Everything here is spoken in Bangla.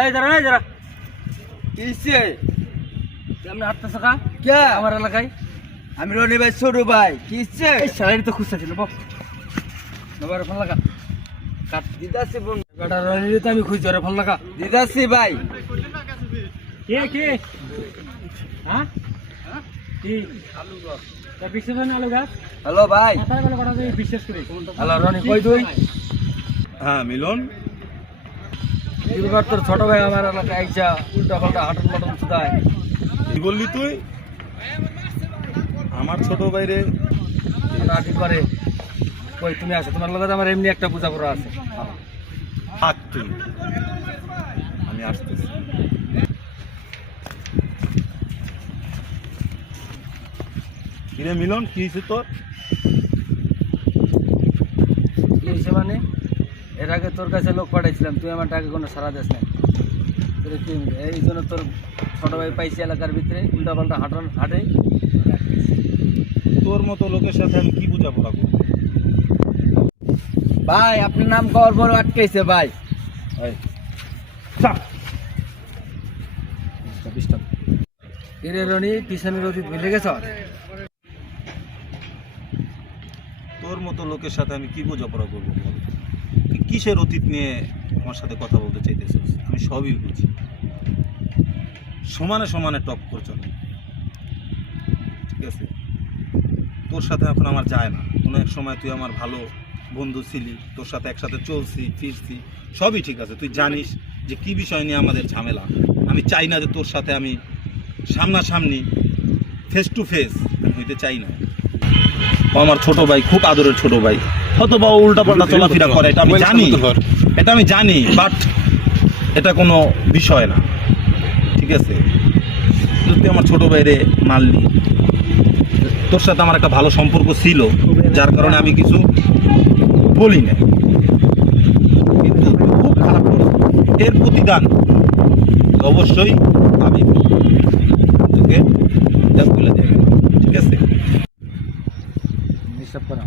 এই যারা কিসে কেমন হাঁটতেছ কা কে আমার এলাকায়? আমি রনি ভাই ছোট ভাই কিসে এই স্যালারি তো খুঁজতেছিল বাপ বাবার ফোন লাগা কাট দিদাসি বোন বেটা রনিরে তো আমি খুঁজছি ওরে ফোন লাগা। দিদাসি ভাই কে হ্যাঁ কি আলু গাছ তা বিশ্বাস হয় না আলু গাছ হ্যালো ভাই কথায় বলে কথা তুই বিশ্বাস করি। হ্যালো রনি কই তুই? হ্যাঁ মিলন, কি ব্যাপার তোর ছোট ভাই আমার এলাকায় আইসা উল্টা পাল্টা হাঁটন মাটন শুধায় কি বললি তুই? আমার ছোট ভাইরে হাঁটাহাঁটি করে। কই তুমি আসো, তোমার লগে তো আমার এমনি একটা পূজা করা আছে। থাক তুই, আমি আসতেছি। কিরে মিলন, কি হয়েছে তোর? কি হয়েছে মানে? এর আগে তোর কাছে লোক পাঠাইছিলাম, তুই আমার টাকা কোনো সারা দিস না। এই জন্য তোর ছোট ভাই পাইছি এলাকার ভিতরে উল্টা পাল্টা হাঁটে। তোর মতো লোকের সাথে আমি কি বোঝাপড়া করবো? ভাই আপনার নাম কর বড় আটকাইছে ভাই এরে রনি পিছনের অতীত ভুলে গেছ? তোর মতো লোকের সাথে আমি কি বোঝাপড়া করবো বল? তুই কিসের অতীত নিয়ে আমার সাথে কথা বলতে চাইতেছিস? আমি সবই বুঝি। সমানে সমানে টক্কর চলে, ঠিক আছে? তোর সাথে এখন আমার যায় না। কোনো এক সময় তুই আমার ভালো বন্ধু ছিলি, তোর সাথে একসাথে চলছি ফিরছি, সবই ঠিক আছে। তুই জানিস যে কি বিষয় নিয়ে আমাদের ঝামেলা। আমি চাই না যে তোর সাথে আমি সামনাসামনি ফেস টু ফেস হইতে চাই না। ও আমার ছোট ভাই, খুব আদরের ছোট ভাই, হয়তো বা উল্টা পাল্টা চলাফেরা করে, এটা আমি জানি, বাট এটা কোনো বিষয় না, ঠিক আছে? তুই আমার ছোট ভাইরে মারলি, তোর সাথে আমার একটা ভালো সম্পর্ক ছিল, যার কারণে আমি কিছু বলি না, কিন্তু খুব খারাপ করে এর প্রতিদান অবশ্যই আমি তোকে বলে দেব, ঠিক আছে? হিসাব করা